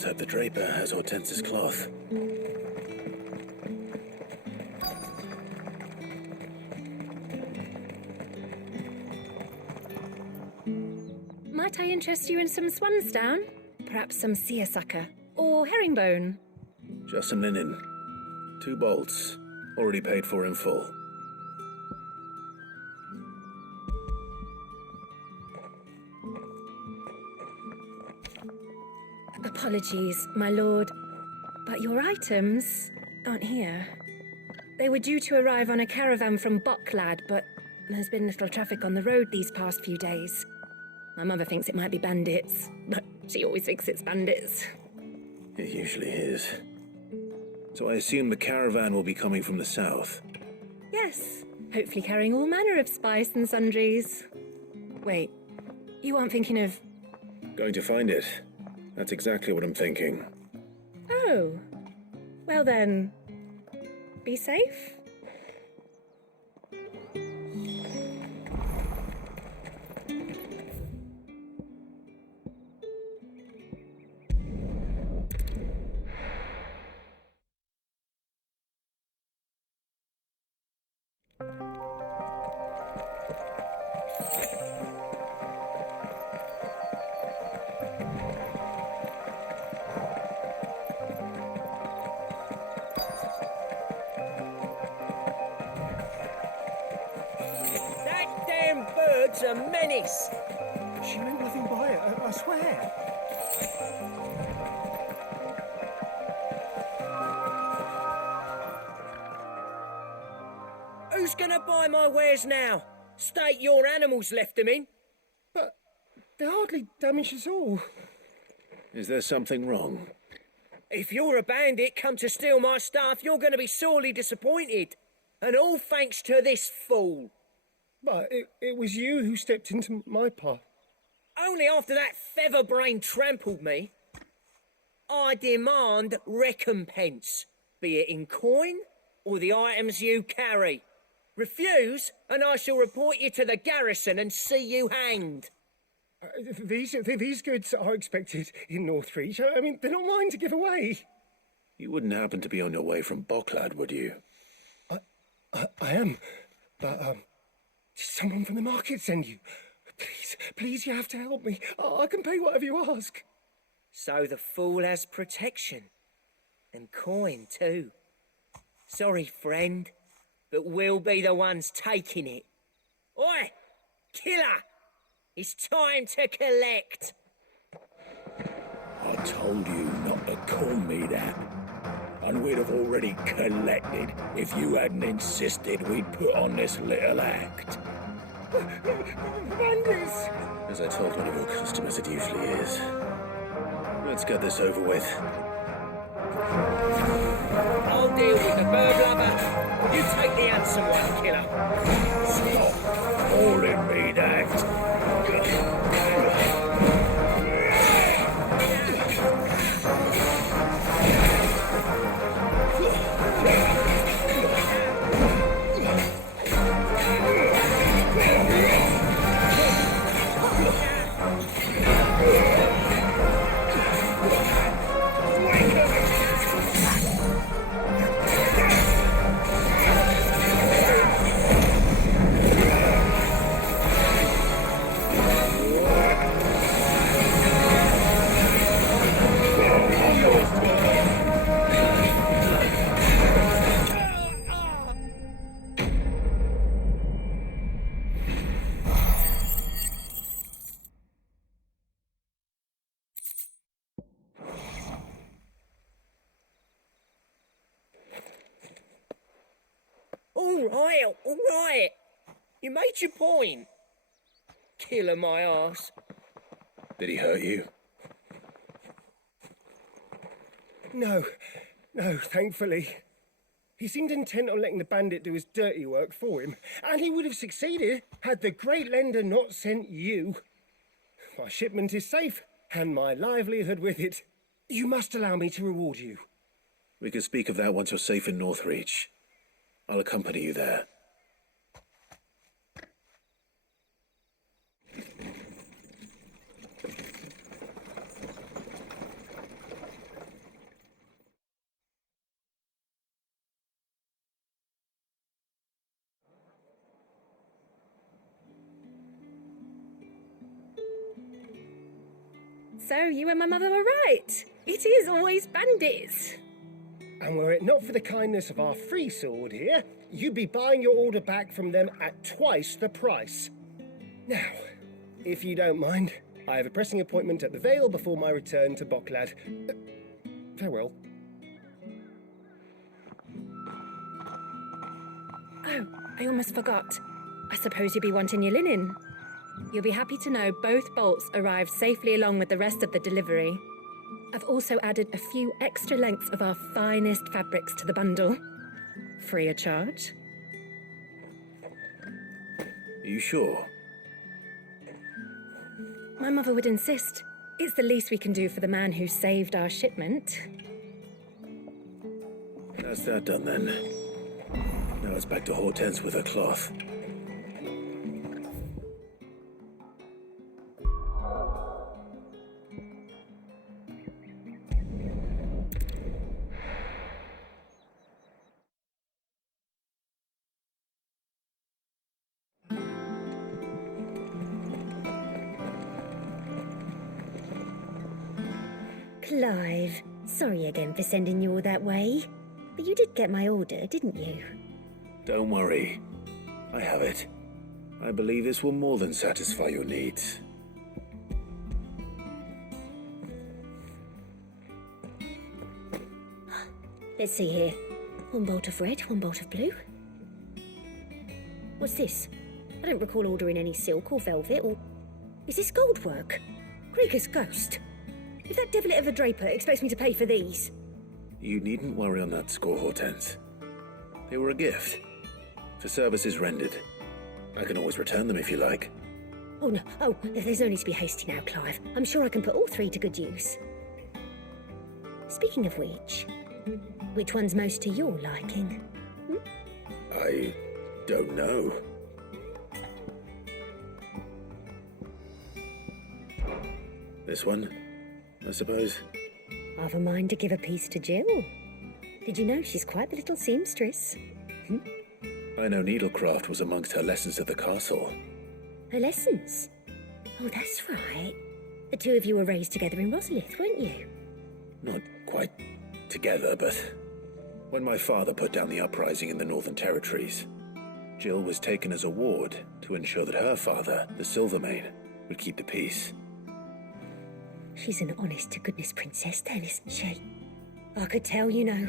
Let's hope the draper has Hortense's cloth. Might I interest you in some swansdown? Perhaps some seersucker or herringbone? Just some linen. 2 bolts. Already paid for in full. Apologies, my lord, but your items aren't here. They were due to arrive on a caravan from Boklad, but there's been little traffic on the road these past few days. My mother thinks it might be bandits, but she always thinks it's bandits. It usually is. So I assume the caravan will be coming from the south. Yes, hopefully carrying all manner of spice and sundries. Wait, you aren't thinking of... Going to find it. That's exactly what I'm thinking. Oh, well then, be safe. Bird's a menace. She meant nothing by it, I swear. Who's gonna buy my wares now? State your animals left them in. But they're hardly damaged at all. Is there something wrong? If you're a bandit come to steal my stuff, you're gonna be sorely disappointed. And all thanks to this fool. But it was you who stepped into my path. Only after that feather-brain trampled me. I demand recompense, be it in coin or the items you carry. Refuse, and I shall report you to the garrison and see you hanged. These goods are expected in Northreach. I mean, they're not mine to give away. You wouldn't happen to be on your way from Boklad, would you? I am, but did someone from the market send you? Please, you have to help me. I can pay whatever you ask. So the fool has protection. And coin, too. Sorry, friend, but we'll be the ones taking it. Oi! Killer! It's time to collect! I told you not to call me that. And we'd have already collected if you hadn't insisted we'd put on this little act. Bandits! As I told one of your customers, it usually is. Let's get this over with. I'll deal with the bird lover. You take the handsome one, killer. Stop calling me that. All right. You made your point. Killer my arse. Did he hurt you? No, thankfully. He seemed intent on letting the bandit do his dirty work for him, and he would have succeeded had the great lender not sent you. My shipment is safe, and my livelihood with it. You must allow me to reward you. We can speak of that once you're safe in Northreach. I'll accompany you there. So you and my mother were right. It is always bandits. And were it not for the kindness of our free sword here, you'd be buying your order back from them at twice the price. Now, if you don't mind, I have a pressing appointment at the Vale before my return to Bocklad. Farewell. Oh, I almost forgot. I suppose you'll be wanting your linen. You'll be happy to know both bolts arrived safely along with the rest of the delivery. I've also added a few extra lengths of our finest fabrics to the bundle. Free of charge. Are you sure? My mother would insist. It's the least we can do for the man who saved our shipment. That's that done then. Now it's back to Hortense with her cloth. Clive, sorry again for sending you all that way. But you did get my order, didn't you? Don't worry. I have it. I believe this will more than satisfy your needs. Let's see here. One bolt of red, one bolt of blue. What's this? I don't recall ordering any silk or velvet or... Is this gold work? Krieger's ghost. If that devilit of a draper expects me to pay for these... You needn't worry on that score, Hortense. They were a gift. For services rendered. I can always return them if you like. Oh, no. Oh, there's no need to be hasty now, Clive. I'm sure I can put all three to good use. Speaking of which one's most to your liking? I don't know. This one, I suppose. I've a mind to give a piece to Jill. Did you know she's quite the little seamstress? I know needlecraft was amongst her lessons at the castle. Her lessons? Oh, that's right. The two of you were raised together in Rosalith, weren't you? Not quite together, but when my father put down the uprising in the Northern Territories, Jill was taken as a ward to ensure that her father, the Silvermane, would keep the peace. She's an honest-to-goodness princess then, isn't she? I could tell, you know.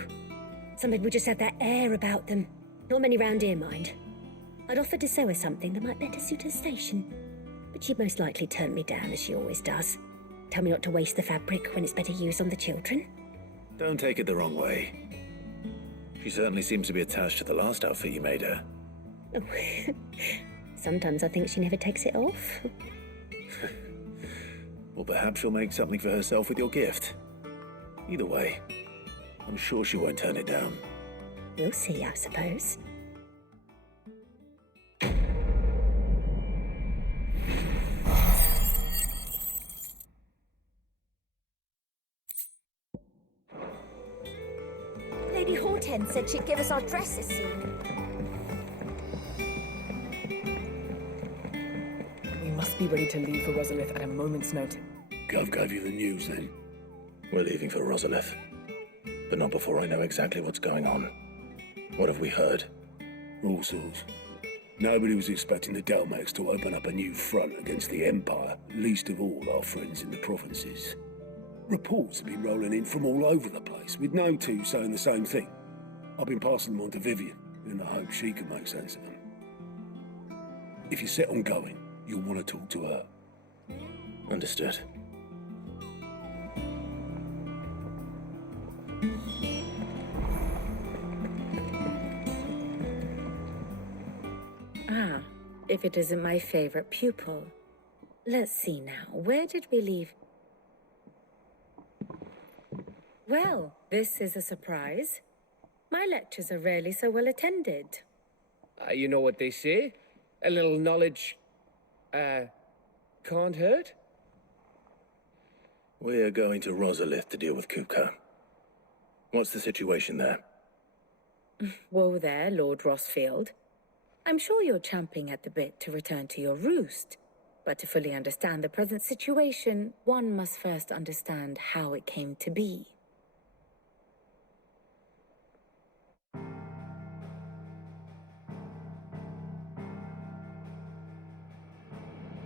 Some people just have that air about them. Not many round here, mind. I'd offered to sew her something that might better suit her station. But she'd most likely turn me down, as she always does. Tell me not to waste the fabric when it's better used on the children. Don't take it the wrong way. She certainly seems to be attached to the last outfit you made her. Oh, sometimes I think she never takes it off. Or perhaps she'll make something for herself with your gift. Either way, I'm sure she won't turn it down. We'll see, I suppose. Lady Hortense said she'd give us our dresses soon. We must be ready to leave for Rosalith at a moment's notice. Gov gave you the news then? We're leaving for Rosalith. But not before I know exactly what's going on. What have we heard? All sorts. Nobody was expecting the Delmex to open up a new front against the Empire, least of all our friends in the provinces. Reports have been rolling in from all over the place, with no two saying the same thing. I've been passing them on to Vivian, in the hope she can make sense of them. If you're set on going, you'll want to talk to her. Understood. Ah, if it isn't my favorite pupil. Let's see now, where did we leave? Well, this is a surprise. My lectures are rarely so well attended. You know what they say? A little knowledge, can't hurt? We're going to Rosalith to deal with Kupka. What's the situation there? Whoa there, Lord Rossfield. I'm sure you're champing at the bit to return to your roost. But to fully understand the present situation, one must first understand how it came to be.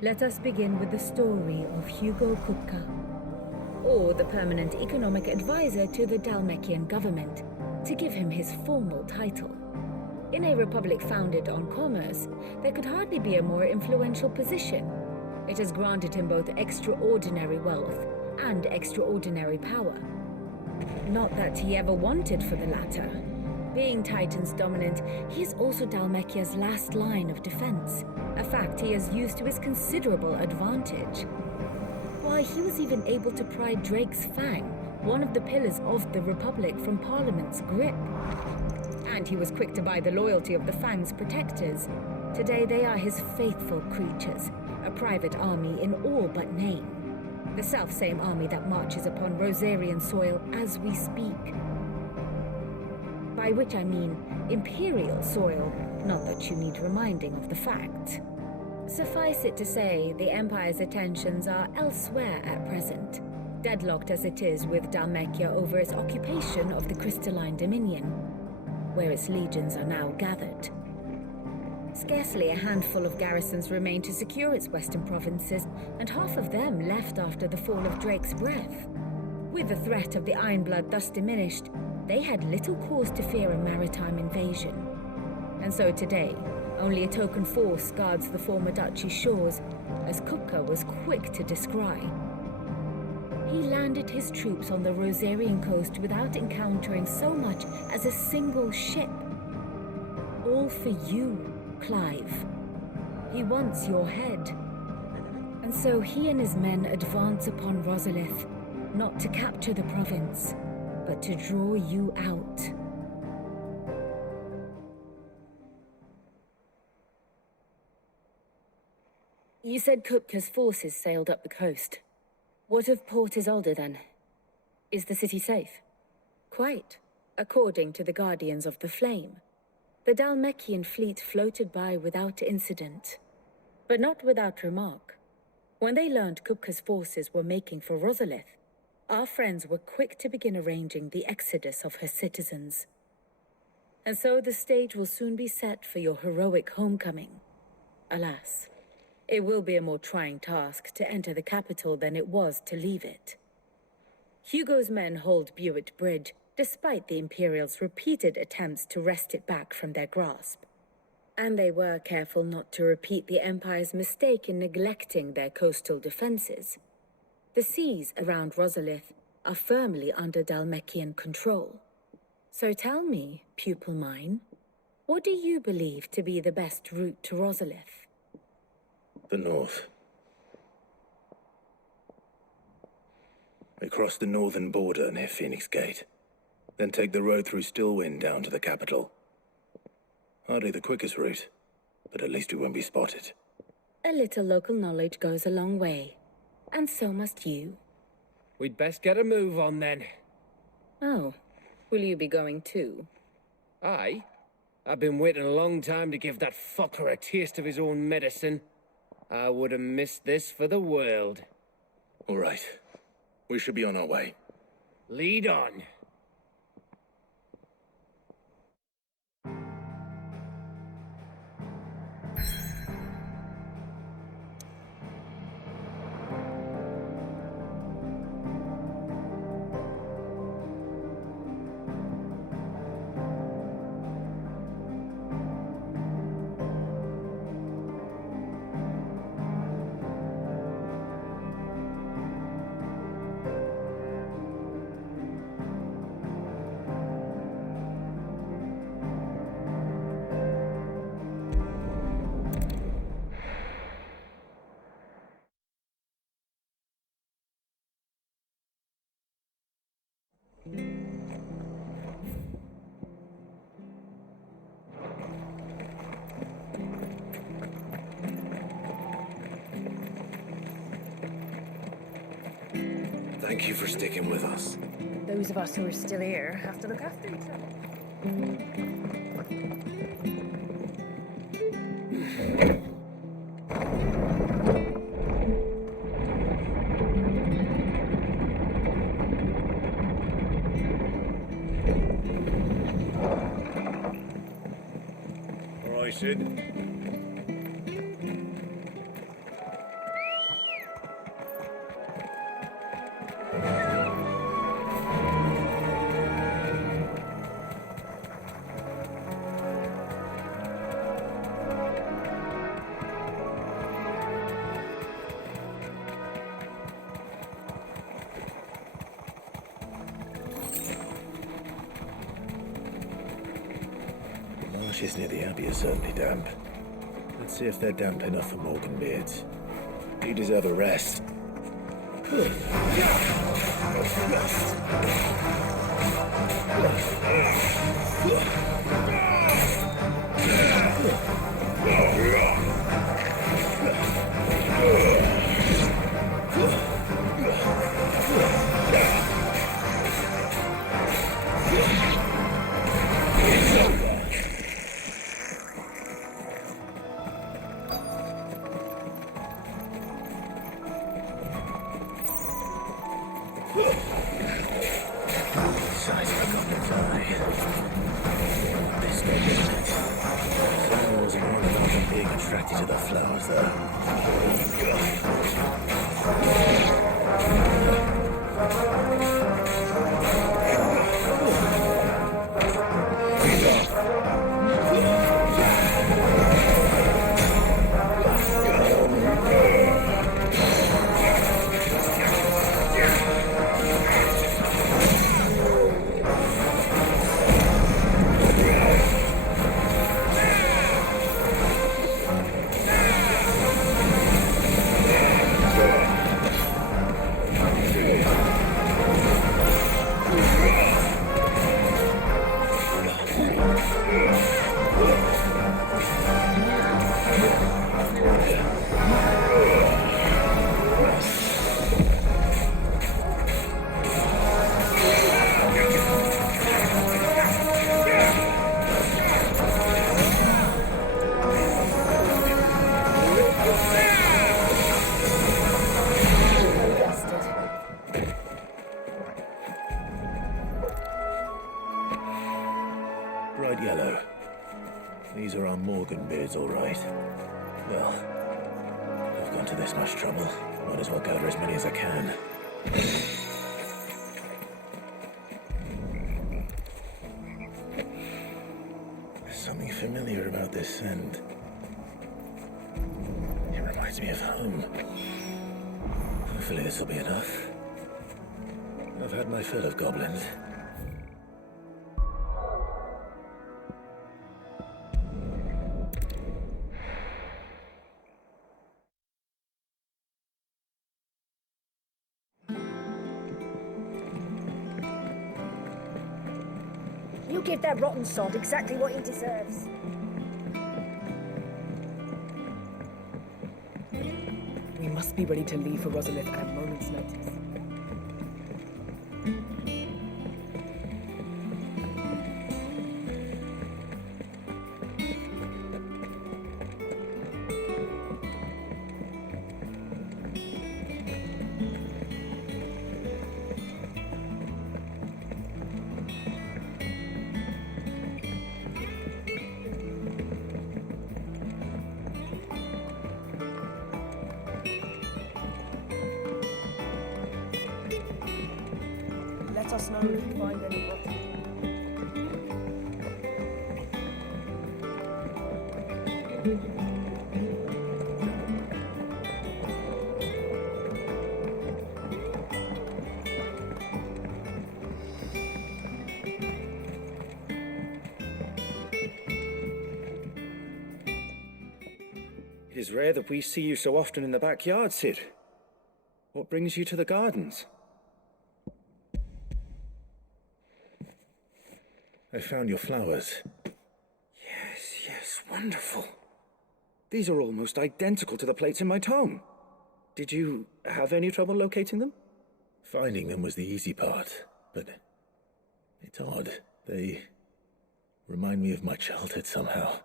Let us begin with the story of Hugo Kupka, or the permanent economic advisor to the Dalmekian government, to give him his formal title. In a republic founded on commerce, there could hardly be a more influential position. It has granted him both extraordinary wealth and extraordinary power. Not that he ever wanted for the latter. Being Titan's dominant, he is also Dalmekia's last line of defense, a fact he has used to his considerable advantage. Why, he was even able to pry Drake's Fang, one of the pillars of the Republic, from Parliament's grip. And he was quick to buy the loyalty of the Fang's protectors. Today they are his faithful creatures, a private army in all but name. The self-same army that marches upon Rosarian soil as we speak. By which I mean Imperial soil, not that you need reminding of the fact. Suffice it to say, the Empire's attentions are elsewhere at present, deadlocked as it is with Dalmekia over its occupation of the Crystalline Dominion, where its legions are now gathered. Scarcely a handful of garrisons remain to secure its western provinces, and half of them left after the fall of Drake's Breath. With the threat of the Ironblood thus diminished, they had little cause to fear a maritime invasion. And so today, only a token force guards the former duchy's shores, as Kupka was quick to descry. He landed his troops on the Rosarian coast without encountering so much as a single ship. All for you, Clive. He wants your head. And so he and his men advance upon Rosalith, not to capture the province, but to draw you out. You said Kupka's forces sailed up the coast. What of Port Isolde then? Is the city safe? Quite, according to the Guardians of the Flame. The Dalmekian fleet floated by without incident, but not without remark. When they learned Kupka's forces were making for Rosalith, our friends were quick to begin arranging the exodus of her citizens. And so the stage will soon be set for your heroic homecoming. Alas, it will be a more trying task to enter the capital than it was to leave it. Hugo's men hold Buett Bridge, despite the Imperials' repeated attempts to wrest it back from their grasp. And they were careful not to repeat the Empire's mistake in neglecting their coastal defenses. The seas around Rosalith are firmly under Dalmekian control. So tell me, pupil mine, what do you believe to be the best route to Rosalith? The north. We cross the northern border near Phoenix Gate, then take the road through Stillwind down to the capital. Hardly the quickest route, but at least we won't be spotted. A little local knowledge goes a long way, and so must you. We'd best get a move on then. Oh, will you be going too? Aye. I've been waiting a long time to give that fucker a taste of his own medicine. I would have missed this for the world. All right. We should be on our way. Lead on. Thank you for sticking with us. Those of us who are still here have to look after each other. Sid. The marshes near the Abbey are certainly damp. Let's see if they're damp enough for Morgan Beards. You deserve a rest. Size of a goblin's eye. This goblin. Certainly wasn't one about them being attracted to the flowers, though. Bright yellow. These are our Morgan beards, all right. Well, I've gone to this much trouble. Might as well gather as many as I can. There's something familiar about this scent. It reminds me of home. Hopefully this will be enough. I've had my fill of goblins. You give that rotten sod exactly what he deserves. We must be ready to leave for Rosalith at a moment's notice. Let us know if you find any rotten. It is rare that we see you so often in the backyard, Sid. What brings you to the gardens? I found your flowers. Yes, wonderful. These are almost identical to the plates in my tome. Did you have any trouble locating them? Finding them was the easy part, but it's odd. They remind me of my childhood somehow.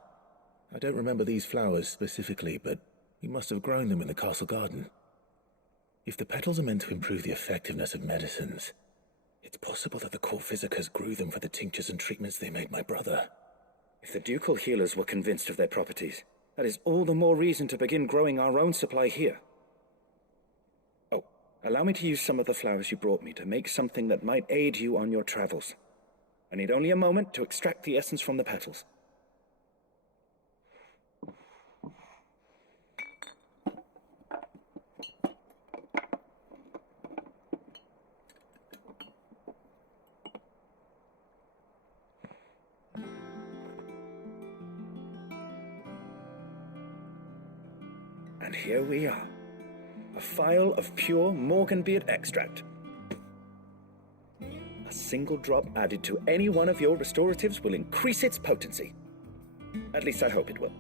I don't remember these flowers specifically, but you must have grown them in the castle garden. If the petals are meant to improve the effectiveness of medicines, it's possible that the court physicers grew them for the tinctures and treatments they made my brother. If the ducal healers were convinced of their properties, that is all the more reason to begin growing our own supply here. Oh, allow me to use some of the flowers you brought me to make something that might aid you on your travels. I need only a moment to extract the essence from the petals. And here we are. A phial of pure Morganbeard extract. A single drop added to any one of your restoratives will increase its potency. At least I hope it will.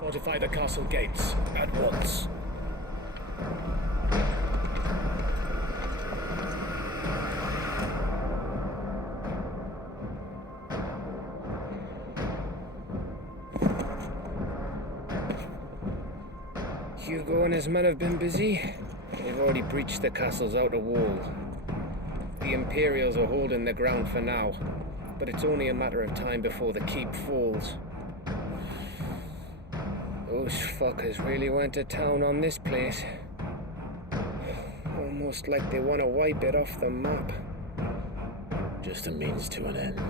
Fortify the castle gates at once. Hugo and his men have been busy. They've already breached the castle's outer wall. The Imperials are holding their ground for now, but it's only a matter of time before the keep falls. Those fuckers really went to town on this place. Almost like they want to wipe it off the map. Just a means to an end.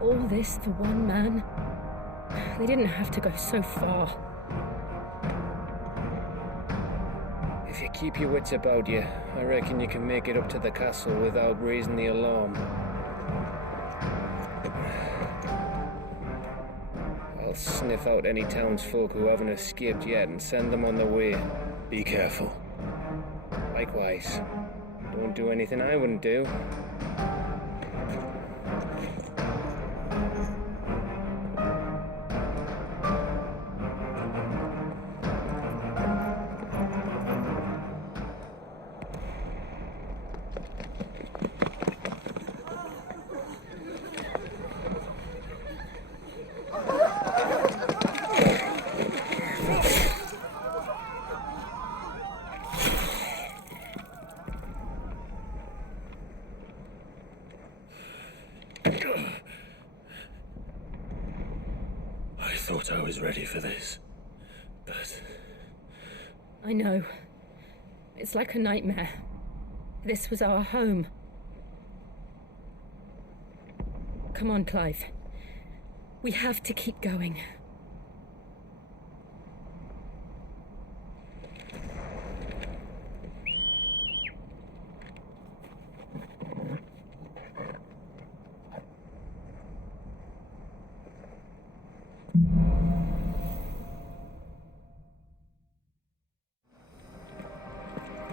All this for one man? They didn't have to go so far. If you keep your wits about you, I reckon you can make it up to the castle without raising the alarm. I'll sniff out any townsfolk who haven't escaped yet and send them on their way. Be careful. Likewise. Don't do anything I wouldn't do. I thought I was ready for this, but... I know. It's like a nightmare. This was our home. Come on, Clive. We have to keep going.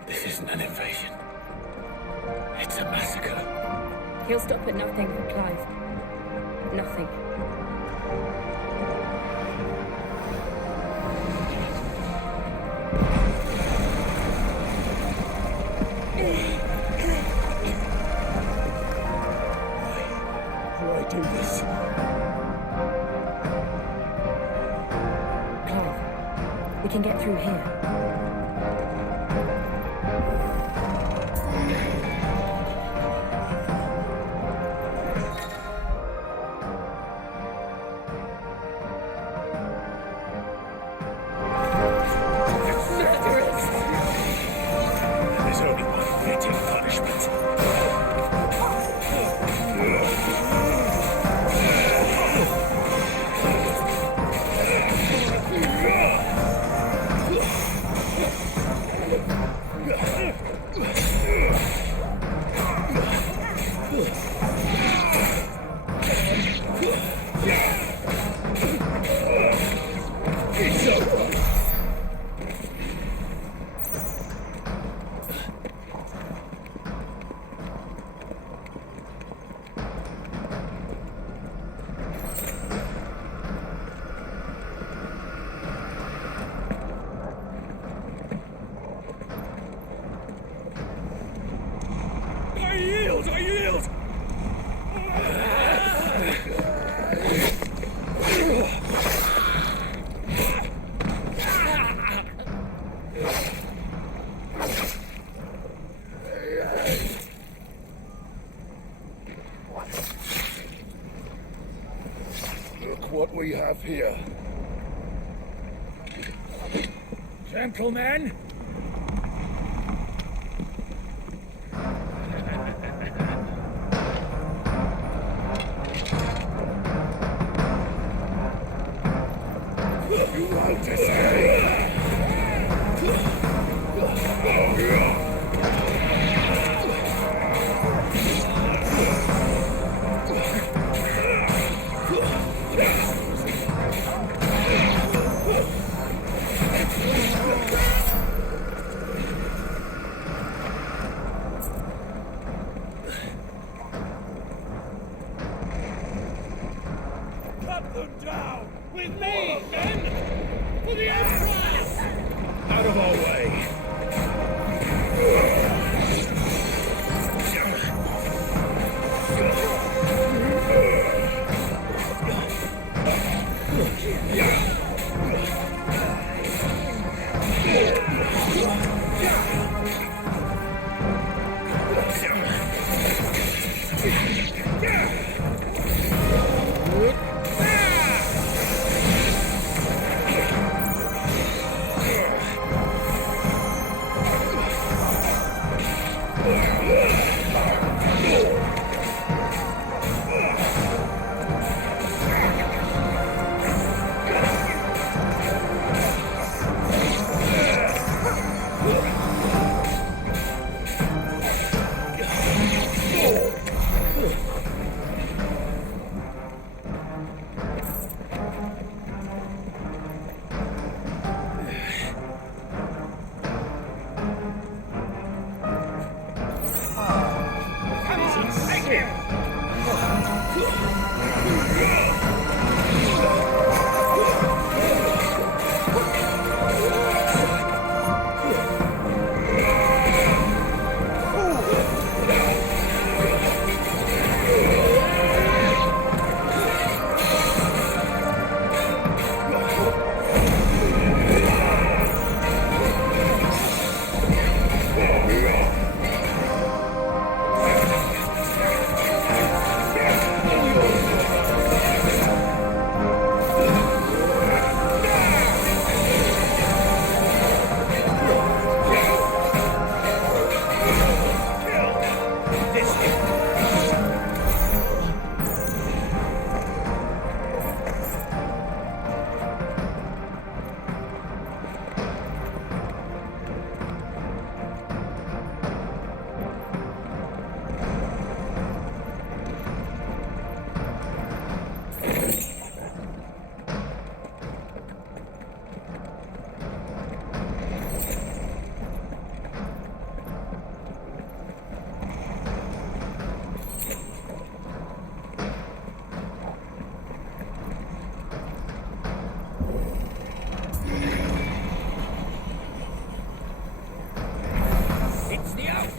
This isn't an invasion. It's a massacre. He'll stop at nothing, Clive. Nothing. Why do this? Clive, we can get through here. what we have here. Gentlemen! You want to say? Cut them down! With me, men! For the Empire! Out of our way!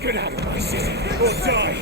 Get out of my city, or die!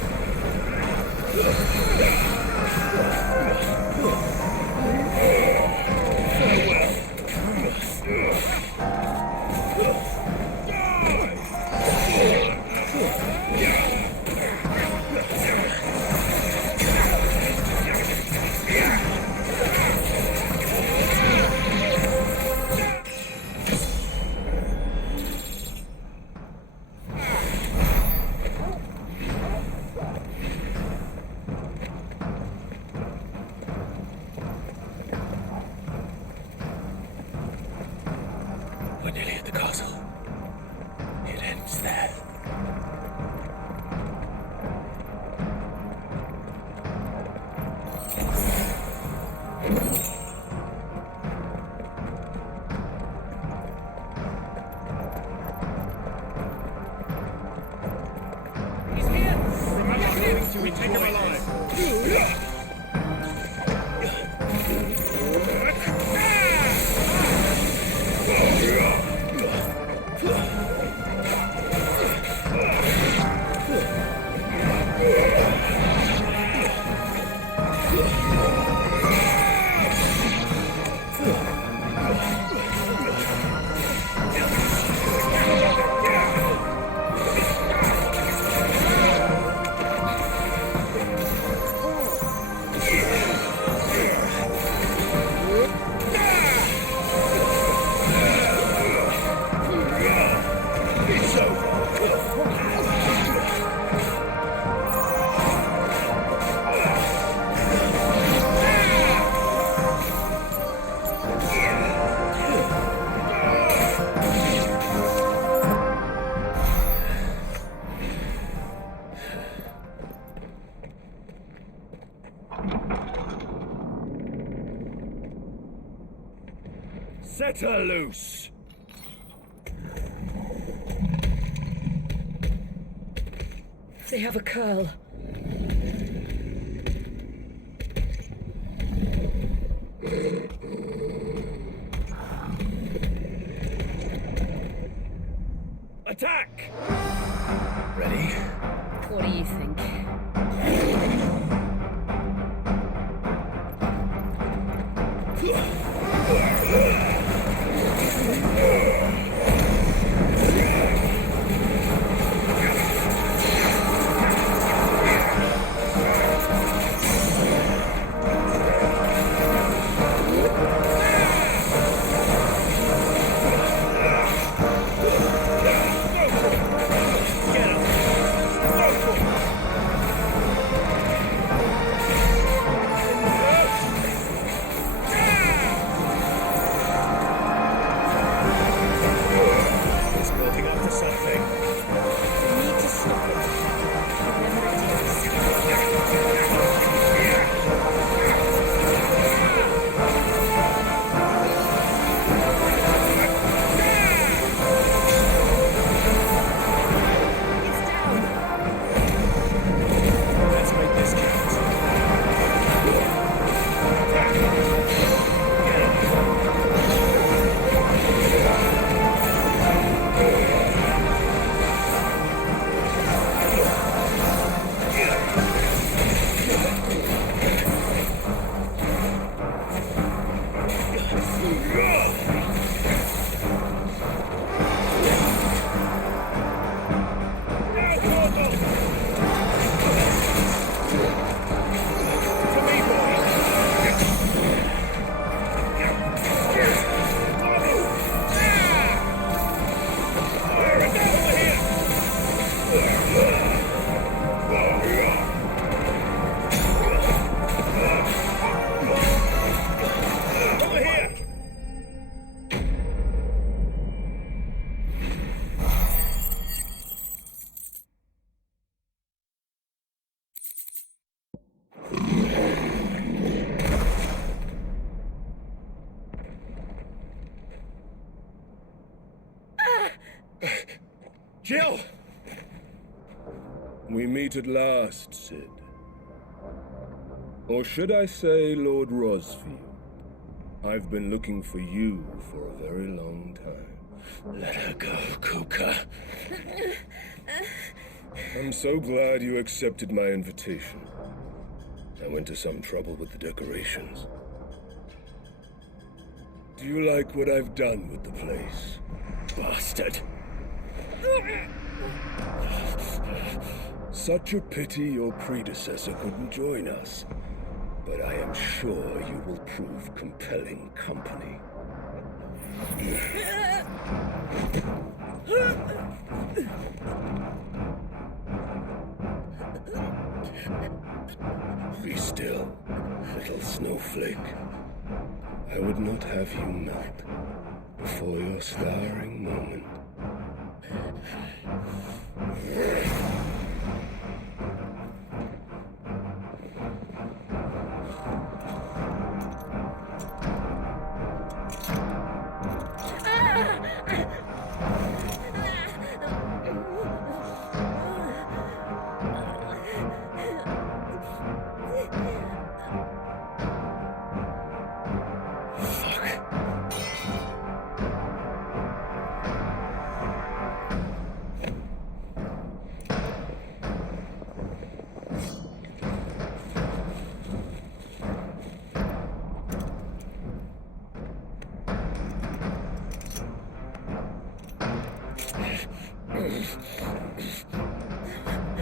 We're nearly at the castle. It ends there. He's here! I'm not going to take him alive! Set her loose! They have a curl. Attack! Ready? What do you think? It's building up to something. We need to stop it. Whatever it takes. It's down. Let's make this count. Jill! We meet at last, Sid. Or should I say, Lord Rosfield? I've been looking for you for a very long time. Let her go, Kuka. I'm so glad you accepted my invitation. I went to some trouble with the decorations. Do you like what I've done with the place? Bastard. Such a pity your predecessor couldn't join us. But I am sure you will prove compelling company. Be still, little snowflake. I would not have you melt before your starring moment.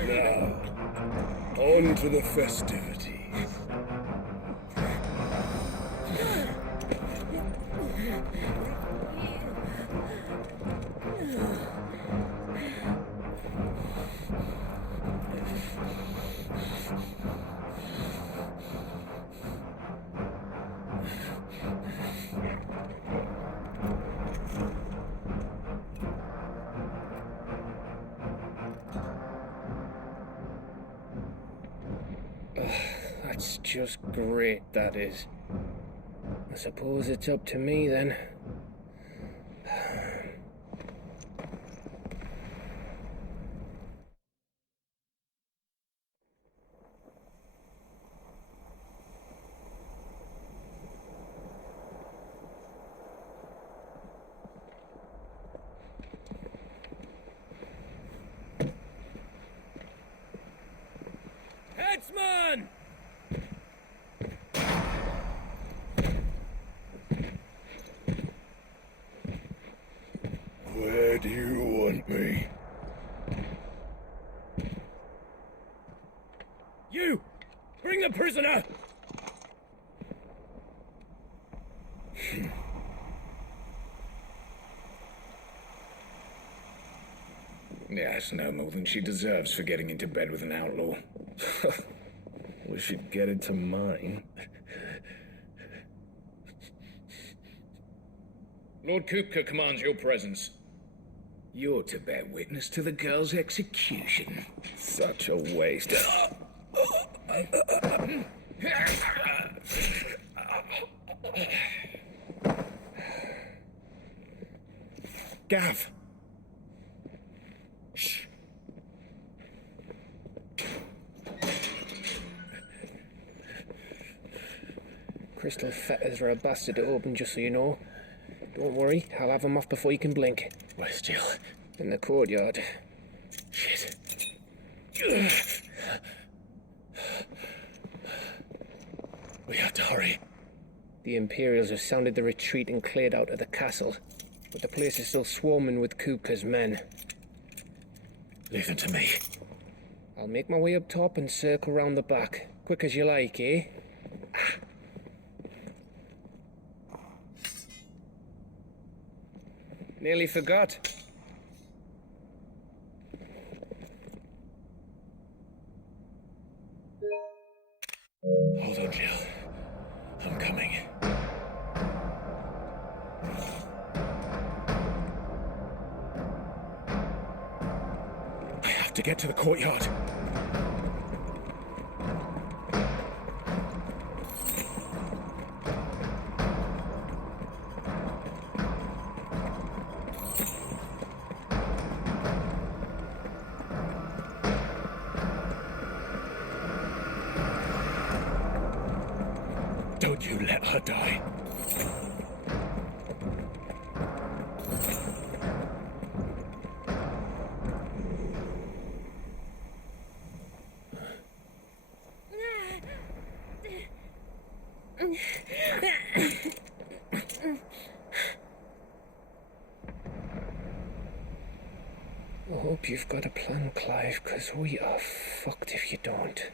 Now, on to the festivities. That's just great, that is. I suppose it's up to me then. Marksman! Where do you want me? You! Bring the prisoner! Yes, no more than she deserves for getting into bed with an outlaw. We should get into mine. Lord Kupka commands your presence. You're to bear witness to the girl's execution. Such a waste. Gav! Shh. Crystal fetters are a bastard to open, just so you know. Don't worry, I'll have them off before you can blink. Where's Jill? In the courtyard. Shit. We have to hurry. The Imperials have sounded the retreat and cleared out of the castle, but the place is still swarming with Kupka's men. Leave them to me. I'll make my way up top and circle round the back. Quick as you like, eh? Nearly forgot. Hold on, Jill. I'm coming. I have to get to the courtyard. Don't you let her die. I hope you've got a plan, Clive, because we are fucked if you don't.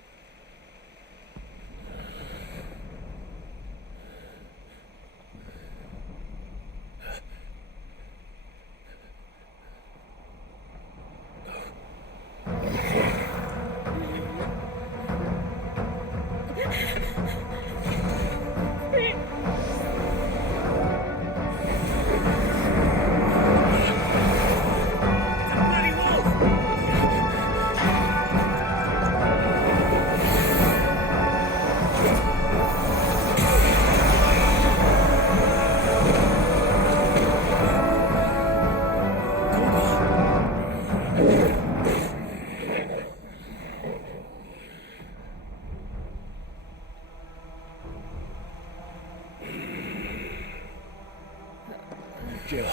Jill,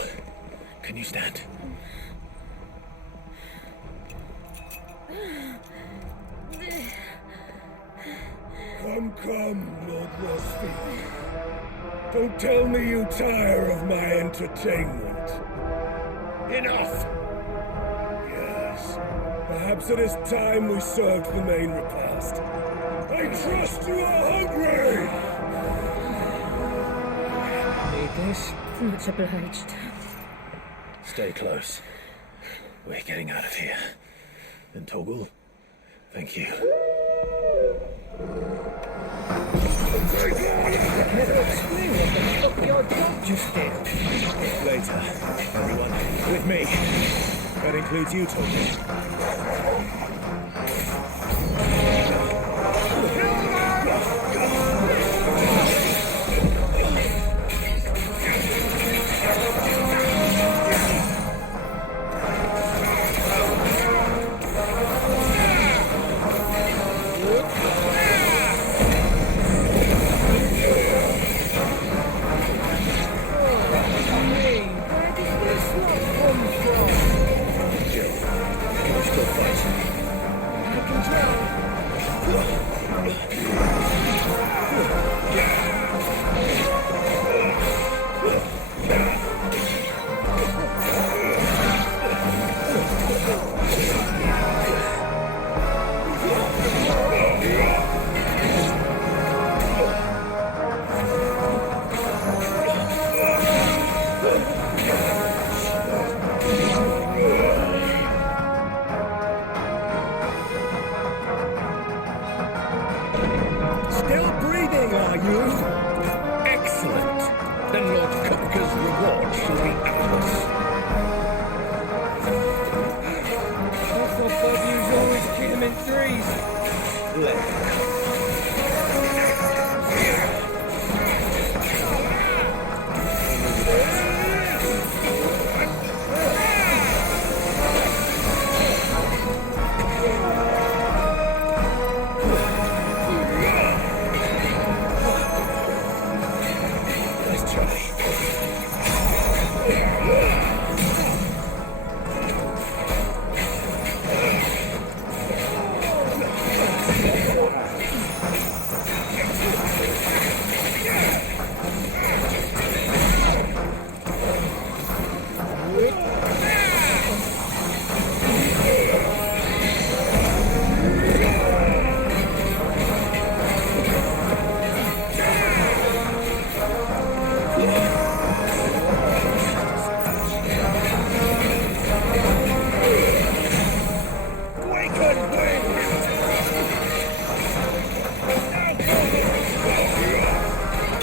can you stand? Come, Lord Rosfi. Don't tell me you tire of my entertainment. Enough! Yes. Perhaps it is time we served the main repast. I trust you are hungry! Need this? Much obliged. Stay close. We're getting out of here. And Toggle, thank you. Never explain what the fuck your job just did. Later, everyone, with me. That includes you, Toggle. I can tell. Still breathing, are you? Excellent. Then Lord Kupka's reward shall be ours. I thought Bobby's always treat him in threes. Let's try.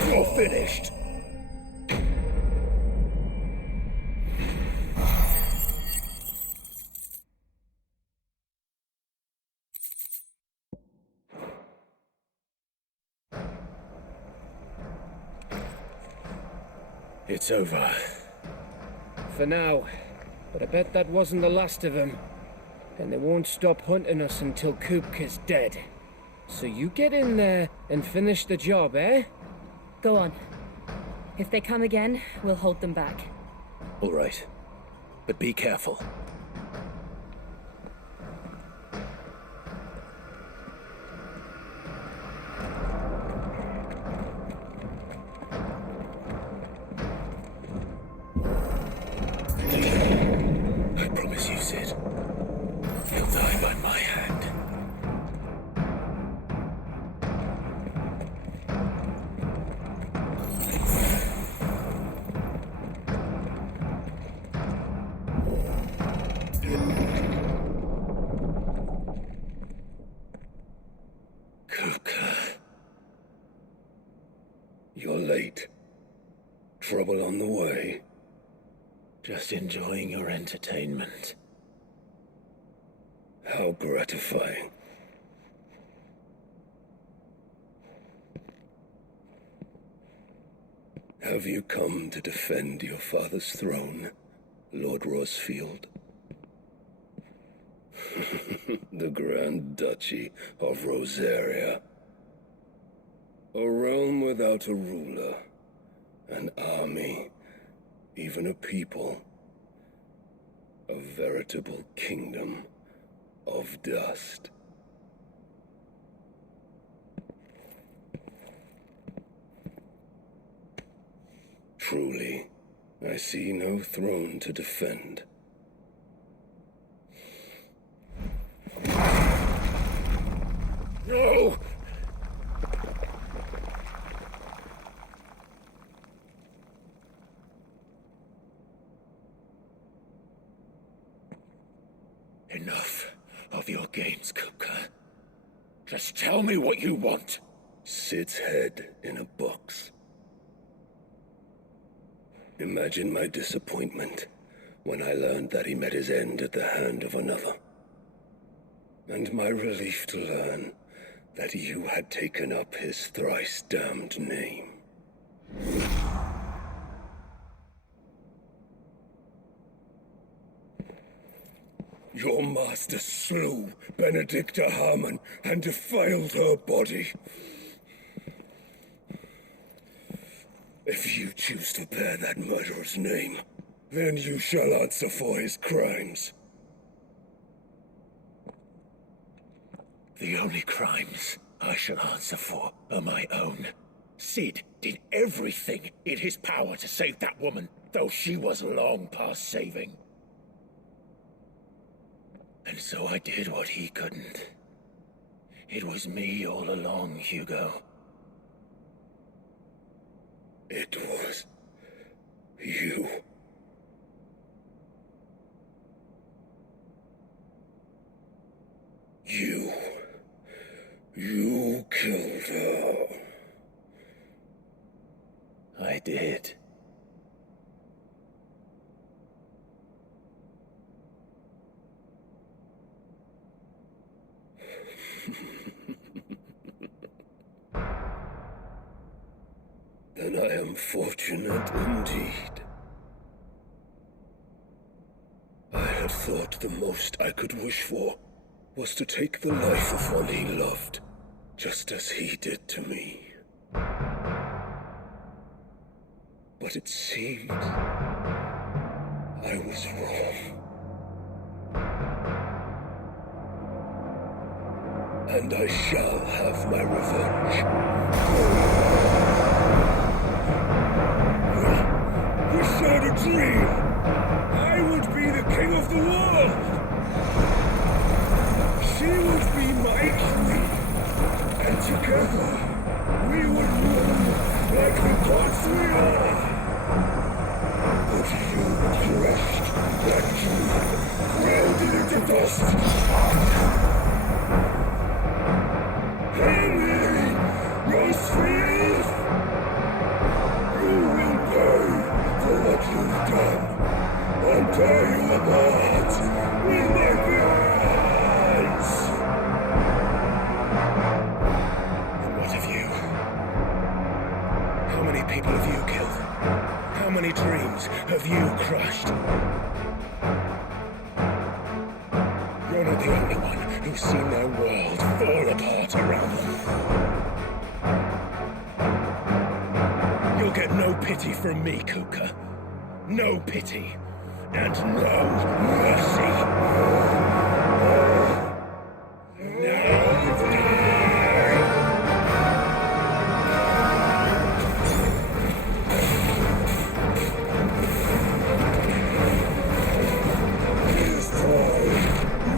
You're finished. It's over. For now. But I bet that wasn't the last of them. And they won't stop hunting us until Kupka's dead. So you get in there and finish the job, eh? Go on. If they come again, we'll hold them back. All right. But be careful. I promise you, Sid. He'll die by my hand. Kupka. You're late. Trouble on the way. Just enjoying your entertainment. How gratifying. Have you come to defend your father's throne, Lord Rosfield? The Grand Duchy of Rosaria. A realm without a ruler, an army, even a people. A veritable kingdom of dust. Truly, I see no throne to defend. No! Enough of your games, Kupka. Just tell me what you want. Sid's head in a box. Imagine my disappointment when I learned that he met his end at the hand of another. And my relief to learn that you had taken up his thrice-damned name. Your master slew Benedicta Harmon and defiled her body. If you choose to bear that murderer's name, then you shall answer for his crimes. The only crimes I shall answer for are my own. Sid did everything in his power to save that woman, though she was long past saving. And so I did what he couldn't. It was me all along, Hugo. It was you. You killed her. I did. Then I am fortunate indeed. I had thought the most I could wish for was to take the life of one he loved, just as he did to me. But it seemed I was wrong. And I shall have my revenge. We shared a dream! I would be the king of the world! She would be my queen! And together, we would rule like the gods we are! But you crushed that dream, ground it into dust! Henry Rosefield! You will pay for what you've done. I'll tear you apart with my hands! And what of you? How many people have you killed? How many dreams have you crushed? You're not the only one who's seen their world fall apart around them. You'll get no pity from me, Kupka. No pity. And no mercy. Now die! This time,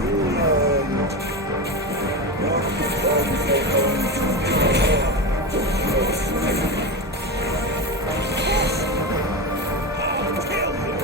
you learned what becomes of those who dare to cross me. I'll kill you!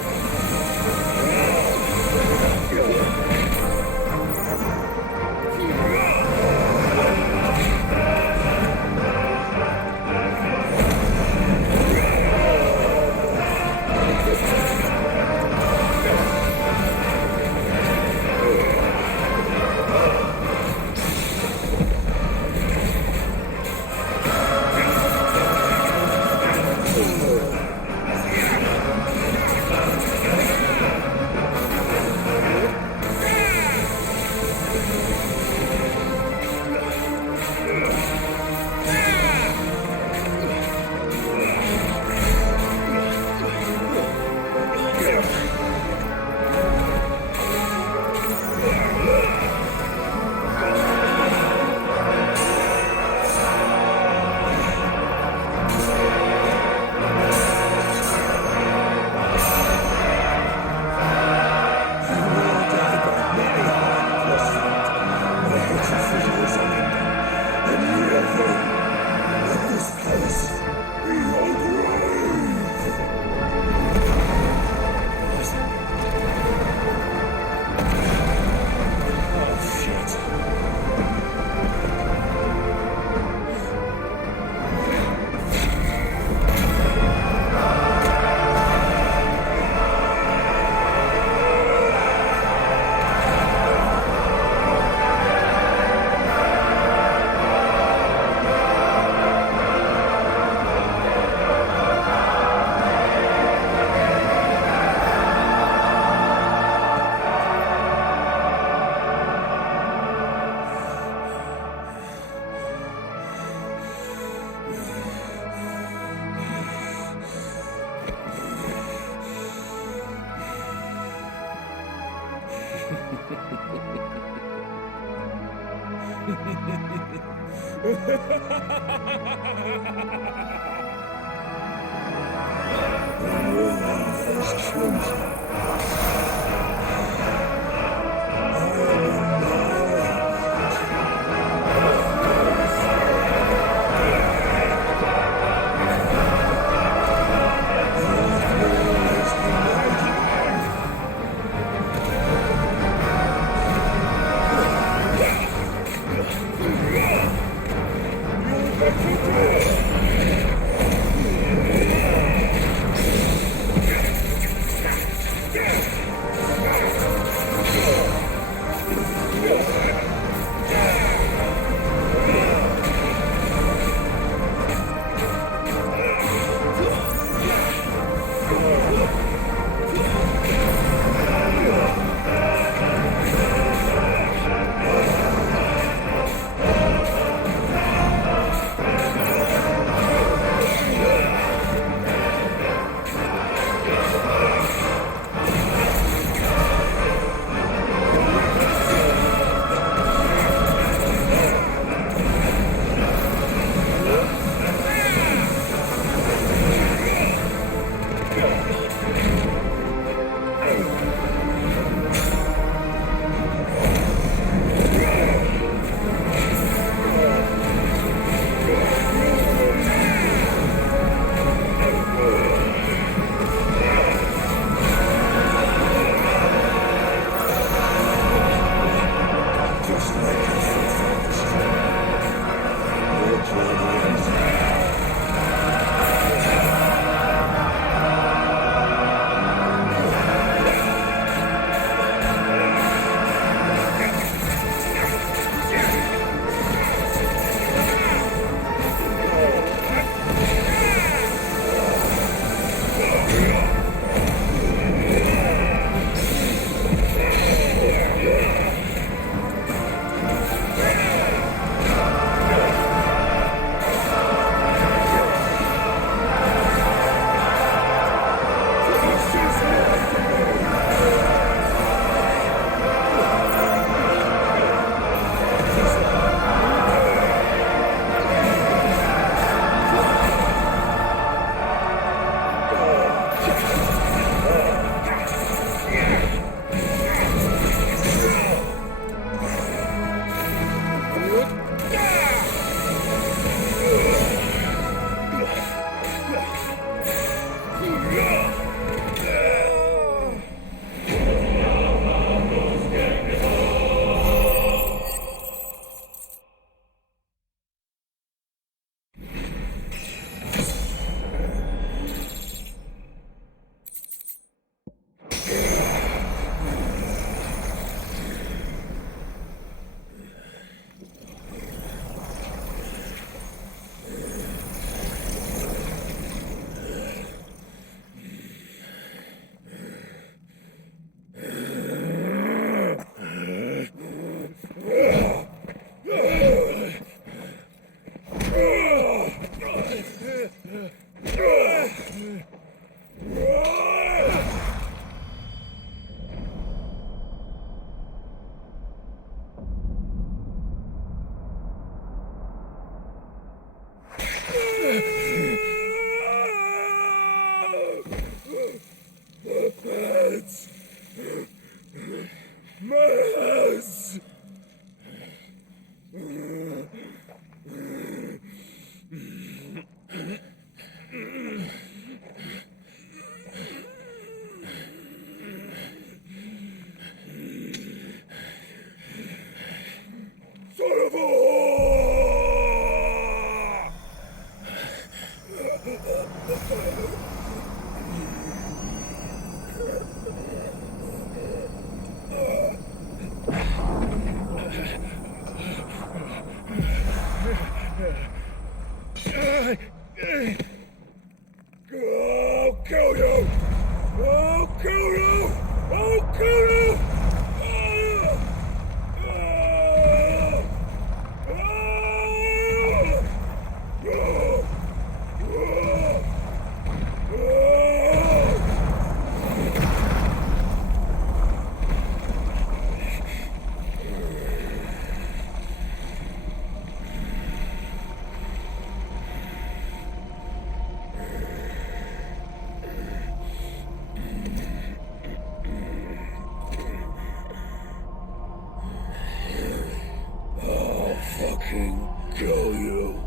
fucking kill you.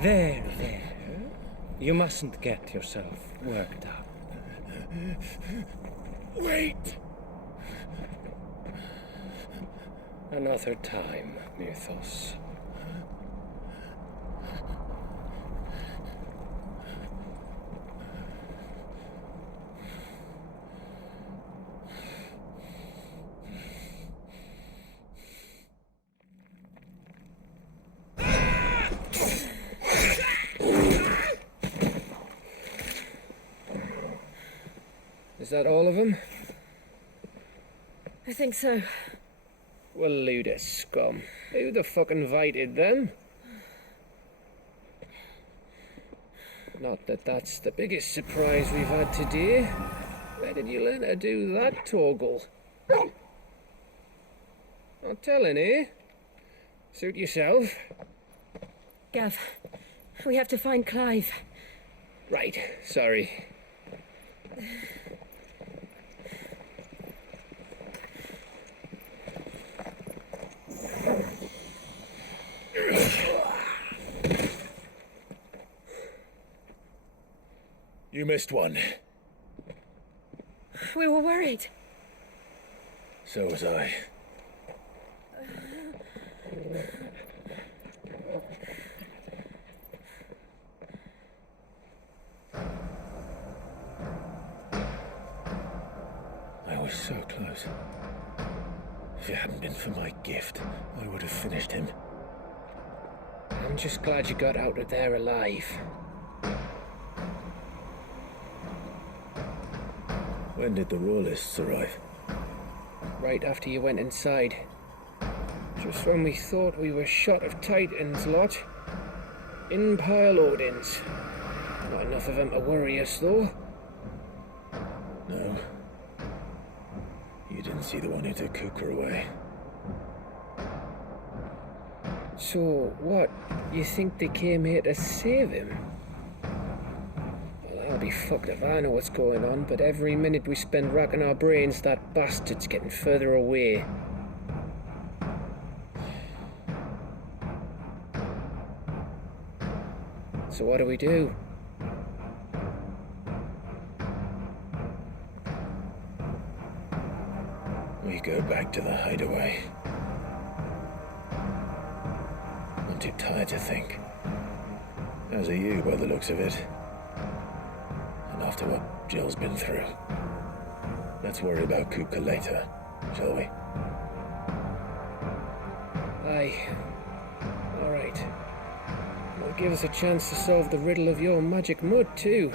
There. You mustn't get yourself worked up. Wait! Another time, Mythos. Is that all of them? I think so. Well, Luda scum. Who the fuck invited them? Not that that's the biggest surprise we've had today. Where did you learn to do that, Torgal? Not telling, eh? Suit yourself. Gav, we have to find Clive. Right, sorry. You missed one. We were worried. So was I. I was so close. If it hadn't been for my gift, I would have finished him. I'm just glad you got out of there alive. When did the royalists arrive? Right after you went inside. Just when we thought we were shot of Titans, lot. In pile Odins. Not enough of them to worry us, though. No. You didn't see the one who took Cooker away. So, what? You think they came here to save him? Well, I'll be fucked if I know what's going on, but every minute we spend racking our brains, that bastard's getting further away. So what do we do? We go back to the hideaway. I'm too tired to think. As are you, by the looks of it. And after what Jill's been through. Let's worry about Kupka later, shall we? Aye. All right. Might give us a chance to solve the riddle of your magic mud, too.